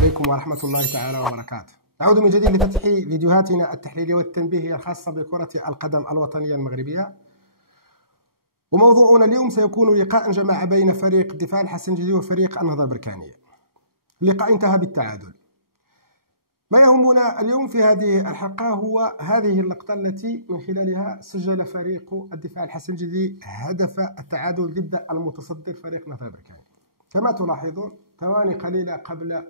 عليكم ورحمة الله تعالى وبركاته. نعود من جديد لفتح فيديوهاتنا التحليلية والتنبيهية الخاصة بكرة القدم الوطنية المغربية. وموضوعنا اليوم سيكون لقاء جمع بين فريق الدفاع الحسنجدي وفريق النهضة البركانية. اللقاء انتهى بالتعادل. ما يهمنا اليوم في هذه الحلقة هو هذه اللقطة التي من خلالها سجل فريق الدفاع الحسنجدي هدف التعادل ضد المتصدر فريق النهضة البركانية. كما تلاحظون ثواني قليلة قبل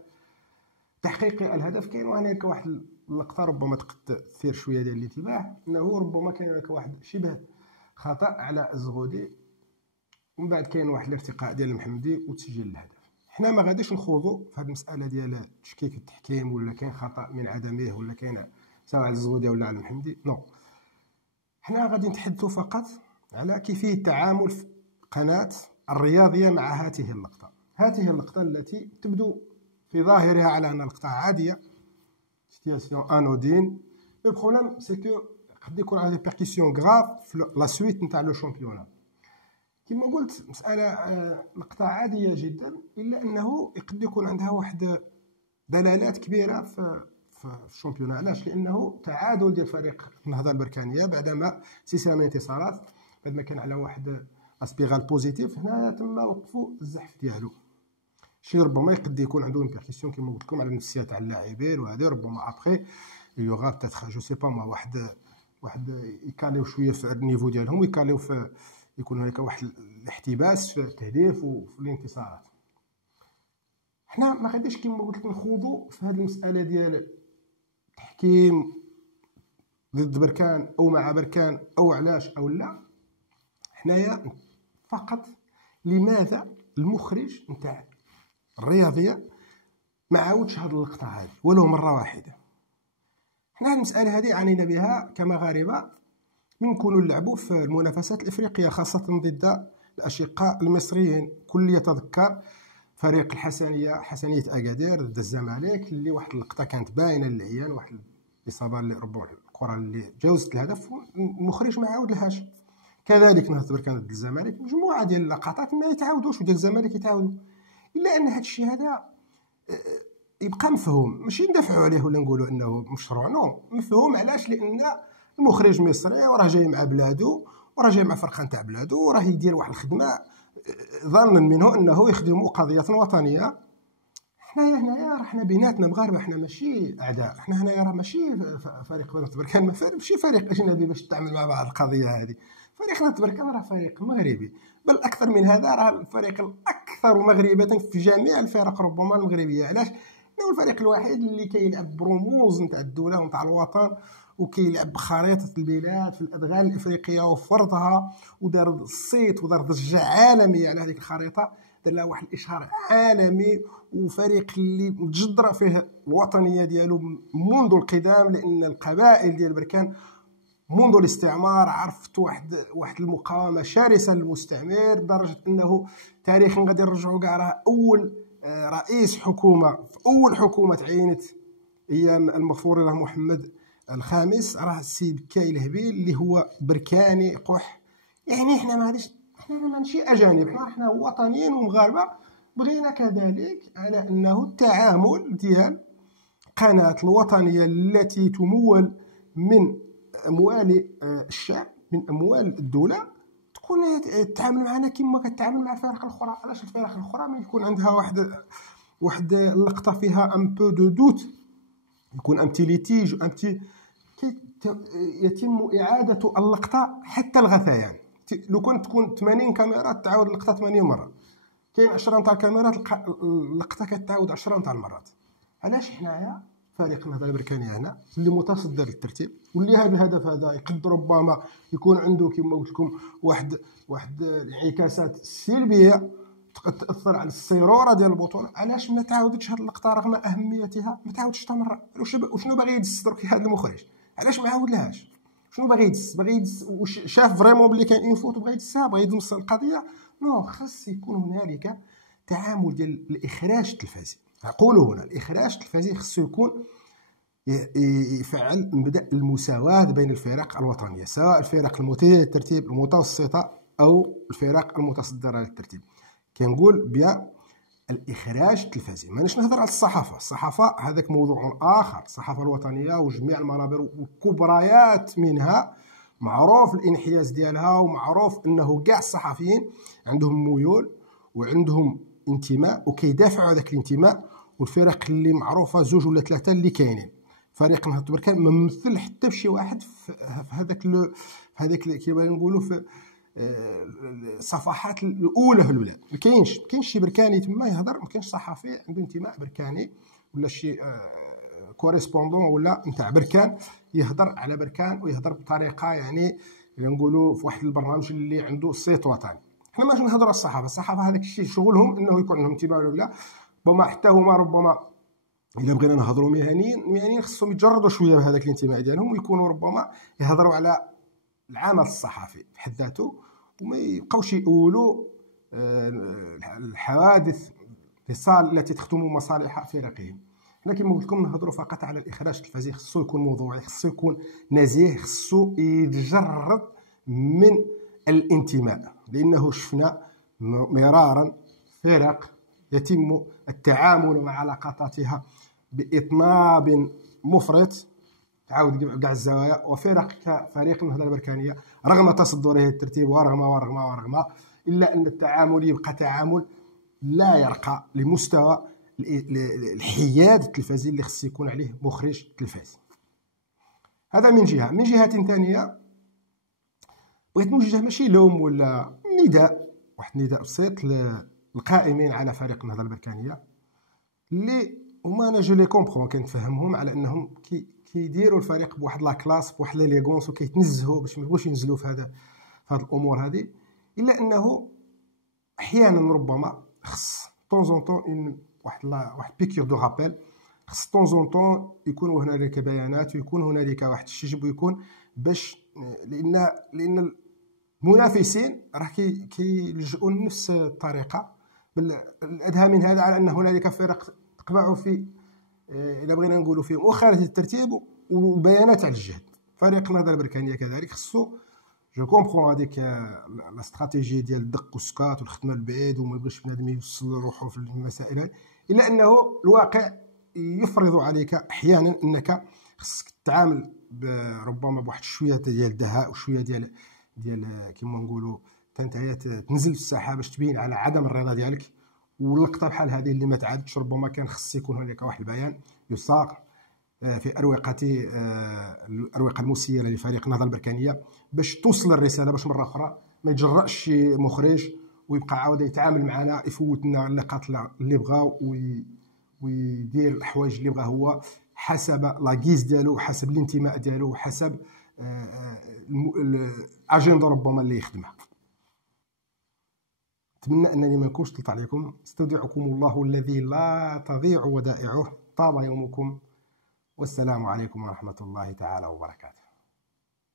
تحقيق الهدف كاين هناك واحد اللقطة ربما تثير شوية ديال الانتباه، انه ربما كاين هناك واحد شبه خطأ على الزغودي، ومن بعد كاين واحد الارتقاء ديال المحمدي وتسجيل الهدف. حنا ما غاديش نخوضوا في هذه المسألة ديال تشكيك التحكيم ولا كاين خطأ من عدمه ولا كاين سواء على الزغودي ولا على المحمدي، نو. حنا غادي نتحدثوا فقط على كيفية تعامل القناة الرياضية مع هذه اللقطة. هذه اللقطة التي تبدو في ظاهرها على أنها لقطة عادية، سيتياسيون انودين، لو بروبليم سي كو قد يكون على بيركيسيون غراف في لا سويت نتاع لو شامبيونا. كما قلت مسألة لقطة عادية جدا، إلا أنه قد يكون عندها واحد دلالات كبيرة في الشامبيونا. علاش؟ لأنه تعادل ديال فريق النهضة البركانية بعدما سلسلة انتصارات، بعد ما كان على واحد اسبيغال بوزيتيف، هنا تم وقفوا الزحف ديالو. شي ربما قد يكون عندهم بيركيسيون كما قلت لكم على النفسيه تاع اللاعبين، وهذه ربما ابخي يوغا بتاتخ جو سي با ما واحد يكاليو شويه في النيفو ديالهم، ويكاليو في يكون هناك واحد الاحتباس في التهديف وفي الانتصارات. حنا ما غاديش كما قلت لكم نخوضوا في هذه المساله ديال التحكيم ضد بركان او مع بركان او علاش او لا. حنايا فقط لماذا المخرج نتاع الرياضيه ما عاودش هذه اللقطه هذه ولو مره واحده؟ حنا المساله هذه عانينا بها كمغاربه من كونوا نلعبوا في المنافسات الافريقيه، خاصه ضد الاشقاء المصريين. كل يتذكر فريق حسنيه اكادير ضد الزمالك، اللي واحد اللقطه كانت باينه للعيان، واحد الاصابه اللي ربما الكره اللي جاوزت الهدف المخرج ما عاود لهاش. كذلك نهضه بركان ضد الزمالك، مجموعه ديال اللقطات ما يتعاودوش، وديال الزمالك يتعاودوا، الا ان هذا الشيء هذا يبقى مفهوم، ماشي ندافعوا عليه ولا نقولوا انه مشروع، نو، مفهوم. علاش؟ لان المخرج مصري وراه جاي مع بلادو وراه جاي مع فرقه نتاع بلادو وراه يدير واحد الخدمه ظنا منه انه يخدم قضيه وطنيه. هنايا راه حنا بيناتنا مغاربه، حنا ماشي اعداء. حنا هنايا راه ماشي فريق نهضة بركان، ماشي فريق اجنبي باش تتعامل مع بعض القضيه هذه. فريق نهضة بركان راه فريق مغربي، بل اكثر من هذا، راه الفريق الاكثر مغربه في جميع الفرق ربما المغربيه. علاش؟ لأنه الفريق الوحيد اللي كيلعب برموز نتاع الدوله ونتاع الوطن، وكيلعب بخريطه البلاد في الادغال الافريقيه وفرضها، ودار الصيت ودار ضجه عالميه على هذيك الخريطه، دار لها واحد الاشهار عالمي، وفريق اللي متجدره فيه الوطنيه ديالو منذ القدام، لان القبائل ديال بركان منذ الاستعمار عرفت واحد المقاومه شرسه للمستعمر، لدرجه انه تاريخا غادي نرجعوا كاع راه اول رئيس حكومه في اول حكومه تعينت ايام المغفور له محمد الخامس راه السيد كاي الهبيل اللي هو بركاني قح. يعني حنا ماشي اجانب، حنا وطنيين ومغاربه. بغينا كذلك على انه التعامل ديال قناه الوطنيه التي تمول من اموال الشعب، من اموال الدوله، تكون تتعامل معنا كما كتعامل مع الفرق الاخرى. علاش الفرق الاخرى ما يكون عندها واحد اللقطه فيها ان بو دو دوت، يكون امتي ليتيج، امتي يتم اعاده اللقطه حتى الغثيان. لو كنت تكون 80 كاميرا تعاود اللقطه 80 مره، كاين 10 تاع الكاميرات اللقطه كتعاود 10 تاع المرات. علاش حنايا فريق النهضه البركانيه هنا اللي متصدر الترتيب، واللي هذا الهدف هذا يقد ربما يكون عنده كما قلت لكم واحد الانعكاسات سلبيه تقد تاثر على الصيروره ديال البطوله، علاش ما تعاودتش هذه اللقطه رغم اهميتها؟ ما تعاودش حتى مره. وشنو باغي يدس درك هذا المخرج؟ علاش ما عاودلهاش؟ شنو باغي يدس؟ واش شاف فريمون بلي كاين اون فوت وبغى يدسها، بغى يدمس القضيه؟ نو، خاص يكون هنالك تعامل ديال الاخراج التلفزي. اقول هنا الاخراج التلفزي خصو يكون يفعل مبدا المساواه بين الفرق الوطنيه، سواء الفرق المثيره للترتيب المتوسطه او الفرق المتصدره للترتيب. كنقول بيان الإخراج التلفزي. مانيش نهضر على الصحافة هذاك موضوع آخر. الصحافة الوطنية وجميع المنابر والكبريات منها معروف الانحياز ديالها، ومعروف أنه كاع الصحفيين عندهم ميول وعندهم انتماء وكيدافعوا هذاك الانتماء. والفرق اللي معروفة زوج ولا ثلاثة اللي كاينين، فريق نهضة بركان ما ممثل حتى بشي واحد في هذاك كيما نقولوا في الصفحات الاولى في البلاد. ما كاينش شي بركاني تما يهضر، ما كاينش صحفي عنده انتماء بركاني ولا شي كوريسبوندون ولا نتاع بركان يهضر على بركان ويهضر بطريقه يعني نقولوا في واحد البرنامج اللي عنده صيت وطني. حنا ماشي نهضروا على الصحافه هذاك الشيء شغلهم انه يكون عندهم انتماء ولا لا. ربما حتى هما ربما الا بغينا نهضروا مهنيين خصهم يتجردوا شويه بهذاك الانتماء ديالهم، ويكونوا ربما يهضروا على العمل الصحفي بحد ذاته، وما يبقاوش يقولوا الحوادث التي تخدم مصالح فرقهم. حنا كما قلت لكم نهضروا فقط على الاخراج التلفزي. خصو يكون موضوعي، خصو يكون نزيه، خصو يتجرد من الانتماء، لانه شفنا مرارا فرق يتم التعامل مع لقطاتها باطناب مفرط تعاود كاع الزوايا، وفرق كفريق النهضه البركانيه رغم تصدره الترتيب ورغم الا ان التعامل يبقى تعامل لا يرقى لمستوى الحياد التلفزي اللي خص يكون عليه مخرج تلفزي. هذا من جهه. من جهه ثانيه بغيت نوجه ماشي لوم ولا نداء، واحد النداء بسيط للقائمين على فريق النهضه البركانيه اللي هما انا جو لي كومبخون كنتفهمهم على انهم كيديروا الفريق بواحد لا كلاس بواحد ليغونس وكيتنزهوا باش ما يبغوش ينزلوا في هذا الامور هذه، الا انه احيانا ربما خص طون طون واحد بيكير دو رابيل. خص طون طون يكون هنالك بيانات ويكون هنالك واحد الشجب، ويكون باش لان المنافسين راه كيلجؤوا لنفس الطريقه. بل الادهى من هذا على ان هنالك فرق تقبع في الا بغينا نقولوا فيه مؤخره الترتيب والبيانات على الجهد. فريق النهضه البركانيه كذلك خصو جو كومبخون هذيك لا استراتيجي ديال الدق والسكات والخدمه البعيد وما يبغيش بنادم يوصل روحه في المسائل، الا انه الواقع يفرض عليك احيانا انك خصك تتعامل ربما بواحد شويه ديال الدهاء وشويه ديال كما نقولوا تنتهي تنزل في الساحه باش تبين على عدم الرضا ديالك. واللقطه بحال هذه اللي ما تعادش ربما كان خص يكون هناك واحد البيان يساق في الأروقة المسيرة لفريق النهضة البركانية باش توصل الرسالة، باش مرة أخرى ما يتجرأش شي مخرج ويبقى عاود يتعامل معنا يفوت لنا اللقطات اللي بغا ويدير الحوايج اللي بغا هو حسب لاكيز ديالو وحسب الانتماء ديالو وحسب الأجندة ربما اللي يخدمها. أتمنى أنني ما نكونش طلت عليكم. استودعكم الله الذي لا تضيع ودائعه. طاب يومكم، والسلام عليكم ورحمة الله تعالى وبركاته.